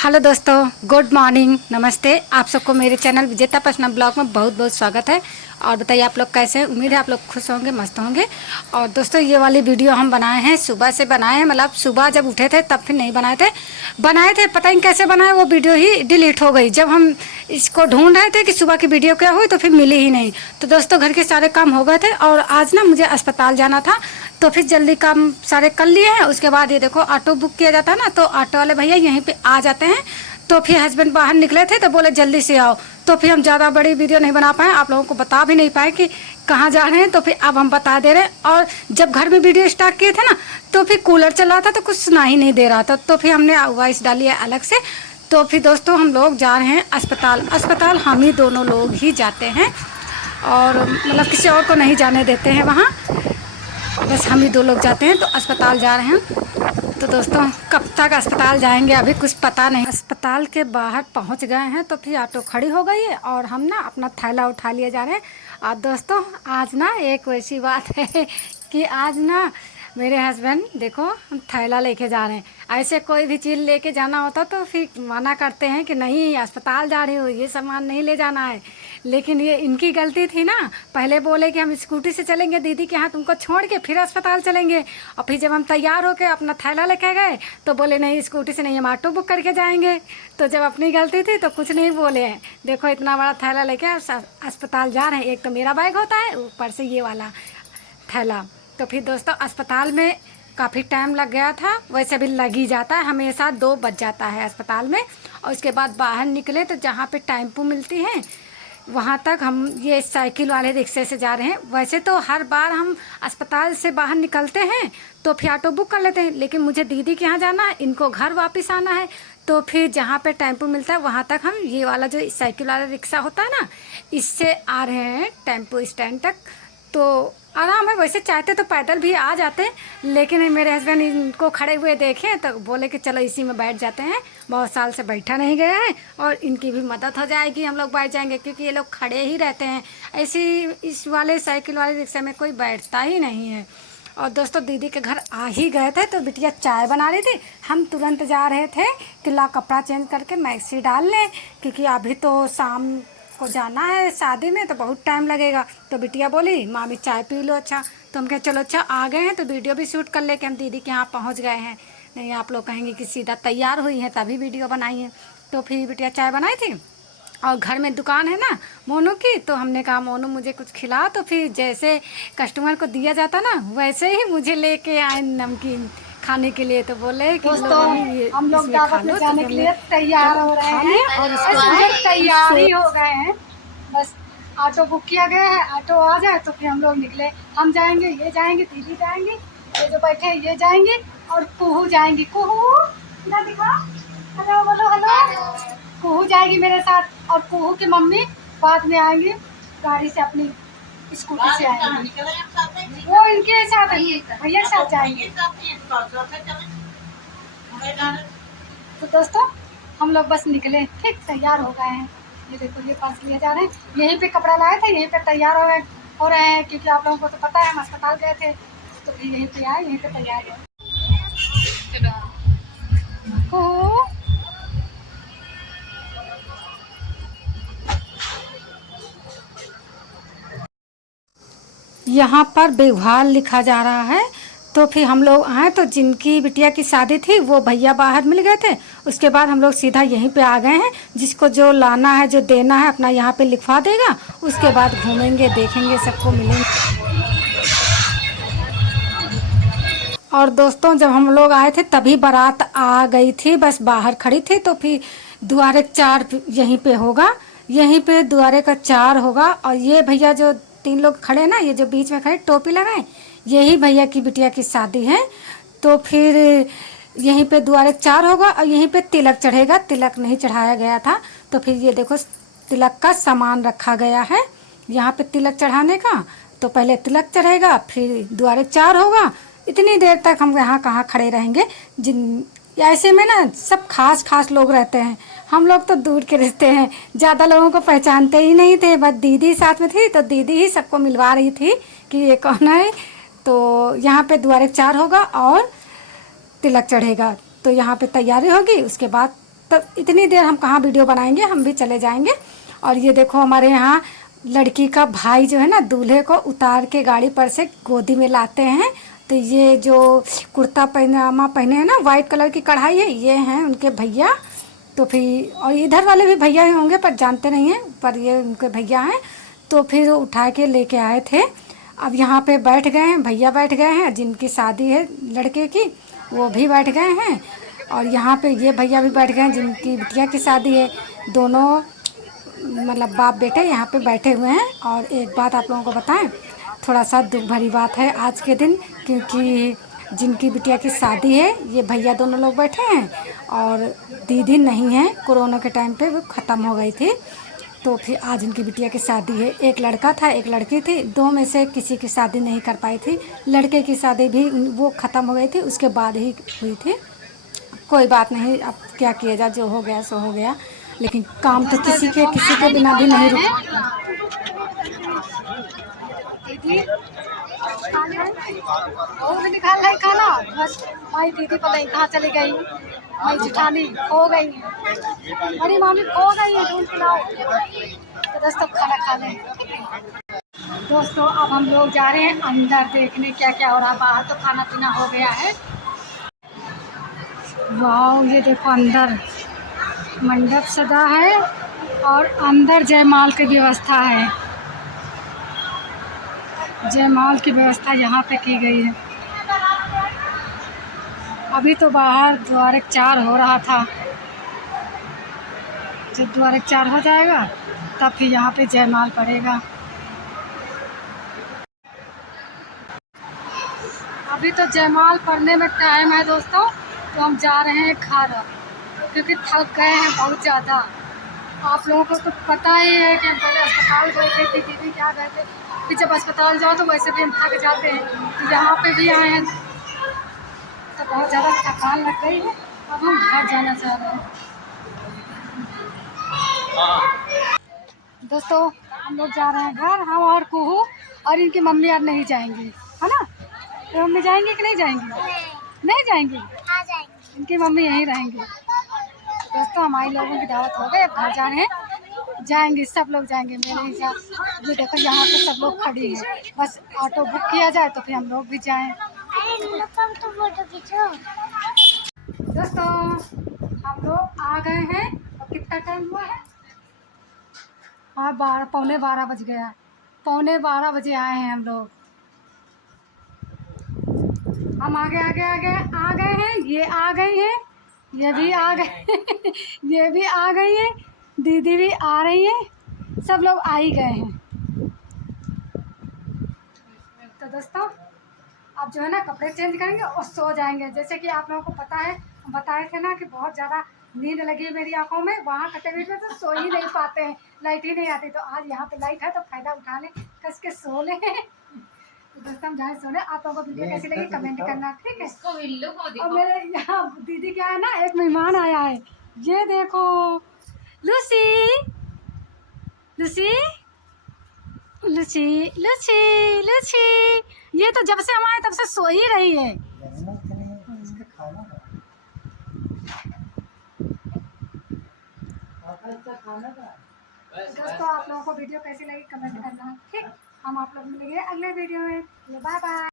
Hello दोस्तों, good morning, नमस्ते। आप सबको मेरे चैनल विजेता पर्सनल ब्लॉग में बहुत बहुत स्वागत है। और बताइए आप लोग कैसे हैं। उम्मीद है आप लोग खुश होंगे, मस्त होंगे। और दोस्तों ये वाली वीडियो हम बनाए हैं, सुबह से बनाए हैं, मतलब सुबह जब उठे थे तब फिर नहीं बनाए थे पता नहीं कैसे बनाए, वो वीडियो ही डिलीट हो गई। जब हम इसको ढूंढ रहे थे कि सुबह की वीडियो क्या हुई तो फिर मिली ही नहीं। तो दोस्तों घर के सारे काम हो गए थे और आज ना मुझे अस्पताल जाना था, तो फिर जल्दी काम सारे कर लिए हैं। उसके बाद ये देखो ऑटो बुक किया जाता है ना, तो ऑटो वाले भैया यहीं पे आ जाते हैं। तो फिर हस्बैंड बाहर निकले थे तो बोले जल्दी से आओ, तो फिर हम ज़्यादा बड़ी वीडियो नहीं बना पाए, आप लोगों को बता भी नहीं पाए कि कहाँ जा रहे हैं। तो फिर अब हम बता दे रहे हैं। और जब घर में वीडियो स्टार्ट किए थे ना तो फिर कूलर चल रहा था तो कुछ सुना ही नहीं दे रहा था, तो फिर हमने वॉइस डाली है अलग से। तो फिर दोस्तों हम लोग जा रहे हैं अस्पताल हम ही दोनों लोग ही जाते हैं और मतलब किसी और को नहीं जाने देते हैं वहाँ, बस हम ही दो लोग जाते हैं। तो अस्पताल जा रहे हैं। तो दोस्तों कब तक अस्पताल जाएंगे अभी कुछ पता नहीं। अस्पताल के बाहर पहुंच गए हैं तो फिर ऑटो खड़ी हो गई है और हम ना अपना थैला उठा लिए जा रहे हैं। और दोस्तों आज ना एक वैसी बात है कि आज ना मेरे हस्बैंड देखो हम थैला लेके जा रहे हैं। ऐसे कोई भी चीज़ लेके जाना होता तो फिर मना करते हैं कि नहीं अस्पताल जा रही हो, ये सामान नहीं ले जाना है। लेकिन ये इनकी गलती थी ना, पहले बोले कि हम स्कूटी से चलेंगे दीदी के यहाँ तुमको छोड़ के फिर अस्पताल चलेंगे, और फिर जब हम तैयार होकर अपना थैला लेके गए तो बोले नहीं स्कूटी से नहीं, हम ऑटो बुक करके जाएंगे। तो जब अपनी गलती थी तो कुछ नहीं बोले हैं। देखो इतना बड़ा थैला लेके अस्पताल जा रहे हैं। एक तो मेरा बैग होता है, ऊपर से ये वाला थैला। तो फिर दोस्तों अस्पताल में काफ़ी टाइम लग गया था, वैसे भी लग ही जाता है, हमेशा 2 बज जाता है अस्पताल में। और उसके बाद बाहर निकले तो जहाँ पे टेम्पो मिलती है वहाँ तक हम ये साइकिल वाले रिक्शे से जा रहे हैं। वैसे तो हर बार हम अस्पताल से बाहर निकलते हैं तो फिर ऑटो बुक कर लेते हैं, लेकिन मुझे दीदी के यहाँ जाना है, इनको घर वापस आना है। तो फिर जहाँ पे टेम्पो मिलता है वहाँ तक हम ये वाला जो साइकिल वाला रिक्शा होता है ना, इससे आ रहे हैं टेम्पो स्टैंड तक। तो आराम है, वैसे चाहते तो पैदल भी आ जाते, लेकिन मेरे हस्बैंड इनको खड़े हुए देखे तो बोले कि चलो इसी में बैठ जाते हैं, बहुत साल से बैठा नहीं गया है और इनकी भी मदद हो जाएगी, हम लोग बैठ जाएंगे क्योंकि ये लोग खड़े ही रहते हैं। ऐसी इस वाले साइकिल वाले रिक्शे में कोई बैठता ही नहीं है। और दोस्तों दीदी के घर आ ही गए थे तो बिटिया चाय बना रही थी, हम तुरंत जा रहे थे कि ला कपड़ा चेंज करके मैक्सी डाल लें, क्योंकि अभी तो शाम को जाना है शादी में तो बहुत टाइम लगेगा। तो बिटिया बोली मामी चाय पी लो। अच्छा तो हम कहे चलो अच्छा आ गए हैं तो वीडियो भी शूट कर ले कि हम दीदी के यहाँ पहुँच गए हैं, नहीं आप लोग कहेंगे कि सीधा तैयार हुई हैं तभी वीडियो बनाई है। तो फिर बिटिया चाय बनाई थी और घर में दुकान है ना मोनू की, तो हमने कहा मोनू मुझे कुछ खिला, तो फिर जैसे कस्टमर को दिया जाता ना वैसे ही मुझे लेके आए नमकीन खाने के लिए। तो बोले कि दोस्तों हम लोग दावत में जाने के लिए तैयार हो रहे हैं और तैयारी हो गए हैं। बस ऑटो बुक किया गया है, ऑटो आ जाए तो फिर हम लोग निकले। हम जाएंगे, ये जाएंगे, दीदी जाएंगे, ये जो बैठे हैं ये जाएंगे और कुहू जाएंगी। कुहू इधर दिखा, हेलो बोलो हेलो। कुहू जाएगी मेरे साथ और कुहू की मम्मी बाद में आएंगी गाड़ी से, अपनी स्कूटी से आएंगे। वो इनके साथ भैया के साथ जाएंगे। तो दोस्तों हम लोग बस निकले, ठीक तैयार हो गए हैं। ये देखो ये पास लिए जा रहे हैं, यहीं पे कपड़ा लाए थे, यहीं पे तैयार हो रहे हैं क्योंकि आप लोगों को तो पता है हम अस्पताल गए थे तो फिर यहीं पे आए, यहीं पे तैयार है। यहाँ पर विवाह लिखा जा रहा है। तो फिर हम लोग आए तो जिनकी बिटिया की शादी थी वो भैया बाहर मिल गए थे। उसके बाद हम लोग सीधा यहीं पे आ गए हैं, जिसको जो लाना है जो देना है अपना यहाँ पे लिखवा देगा, उसके बाद घूमेंगे देखेंगे सबको मिलेंगे। और दोस्तों जब हम लोग आए थे तभी बारात आ गई थी, बस बाहर खड़ी थी। तो फिर द्वारे 4 यहीं पे होगा, यहीं पे द्वारे का 4 होगा। और ये भैया जो 3 लोग खड़े ना, ये जो बीच में खड़े टोपी लगाए, यही भैया की बिटिया की शादी है। तो फिर यहीं पे द्वारे 4 होगा और यहीं पे तिलक चढ़ेगा, तिलक नहीं चढ़ाया गया था। तो फिर ये देखो तिलक का सामान रखा गया है यहाँ पे तिलक चढ़ाने का। तो पहले तिलक चढ़ेगा फिर द्वारे 4 होगा। इतनी देर तक हम यहाँ कहाँ खड़े रहेंगे, जिन ऐसे में ना सब खास लोग रहते हैं, हम लोग तो दूर के रिश्ते हैं, ज़्यादा लोगों को पहचानते ही नहीं थे। बस दीदी साथ में थी तो दीदी ही सबको मिलवा रही थी कि ये कौन है। तो यहाँ पे द्वारे 4 होगा और तिलक चढ़ेगा, तो यहाँ पे तैयारी होगी, उसके बाद तब इतनी देर हम कहाँ वीडियो बनाएंगे, हम भी चले जाएंगे। और ये देखो हमारे यहाँ लड़की का भाई जो है ना, दूल्हे को उतार के गाड़ी पर से गोदी में लाते हैं। तो ये जो कुर्ता पैजामा पहने हैं ना, वाइट कलर की कढ़ाई है, ये हैं उनके भैया। तो फिर और इधर वाले भी भैया ही होंगे पर जानते नहीं हैं, पर ये उनके भैया हैं। तो फिर उठा के लेके आए थे। अब यहाँ पे बैठ गए हैं, भैया बैठ गए हैं, जिनकी शादी है लड़के की वो भी बैठ गए हैं। और यहाँ पे ये भैया भी बैठ गए हैं जिनकी बिटिया की शादी है। दोनों मतलब बाप बेटे यहाँ पे बैठे हुए हैं। और एक बात आप लोगों को बताएं, थोड़ा सा दुख भरी बात है आज के दिन, क्योंकि जिनकी बिटिया की शादी है ये भैया दोनों लोग बैठे हैं और दीदी नहीं है, कोरोना के टाइम पे वो ख़त्म हो गई थी। तो फिर आज उनकी बिटिया की शादी है। एक लड़का था एक लड़की थी, दो में से किसी की शादी नहीं कर पाई थी। लड़के की शादी भी वो ख़त्म हो गई थी, उसके बाद ही हुई थी। कोई बात नहीं, अब क्या किया जाए, जो हो गया सो हो गया। लेकिन काम तो किसी के बिना भी नहीं रुक। निकाल रही खाना, बस माई दीदी पता नहीं कहाँ चली गई, माई जिठानी खो गई है, बड़ी मामी खो गई है, ढूंढ पिलाओ। तो दोस्तों खाना खा लें। दोस्तों अब हम लोग जा रहे हैं अंदर देखने क्या क्या हो रहा है। बाहर तो खाना पीना हो गया है। वाह, ये देखो अंदर मंडप सजा है और अंदर जयमाल की व्यवस्था है। जयमाल की व्यवस्था यहाँ पे की गई है। अभी तो बाहर द्वारोपचार हो रहा था, जब द्वारोपचार हो जाएगा तब फिर यहाँ पे जयमाल पड़ेगा। अभी तो जयमाल पड़ने में टाइम है दोस्तों, तो हम जा रहे हैं घर क्योंकि थक गए हैं बहुत ज़्यादा। आप लोगों को तो पता ही है कि हम पहले अस्पताल गए थे, दीदी क्या गए थे, फिर जब अस्पताल जाओ तो वैसे भी हम थक जाते हैं। तो यहाँ पे भी आए हैं तो बहुत ज़्यादा थकान लग गई है। अब हम घर जाना चाह रहे हैं। दोस्तों हम लोग जा रहे हैं घर, हम और कुहू और इनकी मम्मी यार नहीं जाएंगी, है ना। तो मम्मी जाएंगी कि नहीं जाएंगी? नहीं जाएंगी, इनकी मम्मी यहीं रहेंगी। दोस्तों हमारे लोगों की दावत हो गई, अब घर जा रहे हैं, जाएंगे सब लोग जाएंगे मेरे हिसाब। ये देखो यहाँ पे सब लोग खड़ी हैं, बस ऑटो बुक किया जाए तो फिर हम लोग भी जाएं। दोस्तों हम लोग आ गए हैं और कितना टाइम हुआ है? हाँ 12 बज गया, 12:15 बजे आए हैं हम लोग। हम आगे आ गए हैं, ये आ गई है, ये भी आ गए ये भी आ गई है, दीदी भी आ रही है, सब लोग आ ही गए हैं। तो दोस्तों अब जो है ना कपड़े चेंज करेंगे और सो जाएंगे। जैसे कि आप लोगों को पता है, हम बताए थे ना कि बहुत ज़्यादा नींद लगी है मेरी आंखों में, वहाँ कटे हुए तो सो ही नहीं पाते हैं, लाइट ही नहीं आती। तो आज यहाँ पे लाइट है तो फ़ायदा उठा लें, कस के सो लें। तो दोस्तों हम जाए सोने। आप लोगों को वीडियो कैसी लगी कमेंट करना, ठीक है। और मेरे यहाँ दीदी क्या है ना, एक मेहमान आया है, ये देखो Lucy Lucy Lucy Lucy Lucy, ये तो जब से हम आए तब से सो ही रही है। दोस्तों आप लोगों को वीडियो कैसी लगी कमेंट करना, ठीक। हम आप लोग मिलेंगे अगले वीडियो में। Bye bye.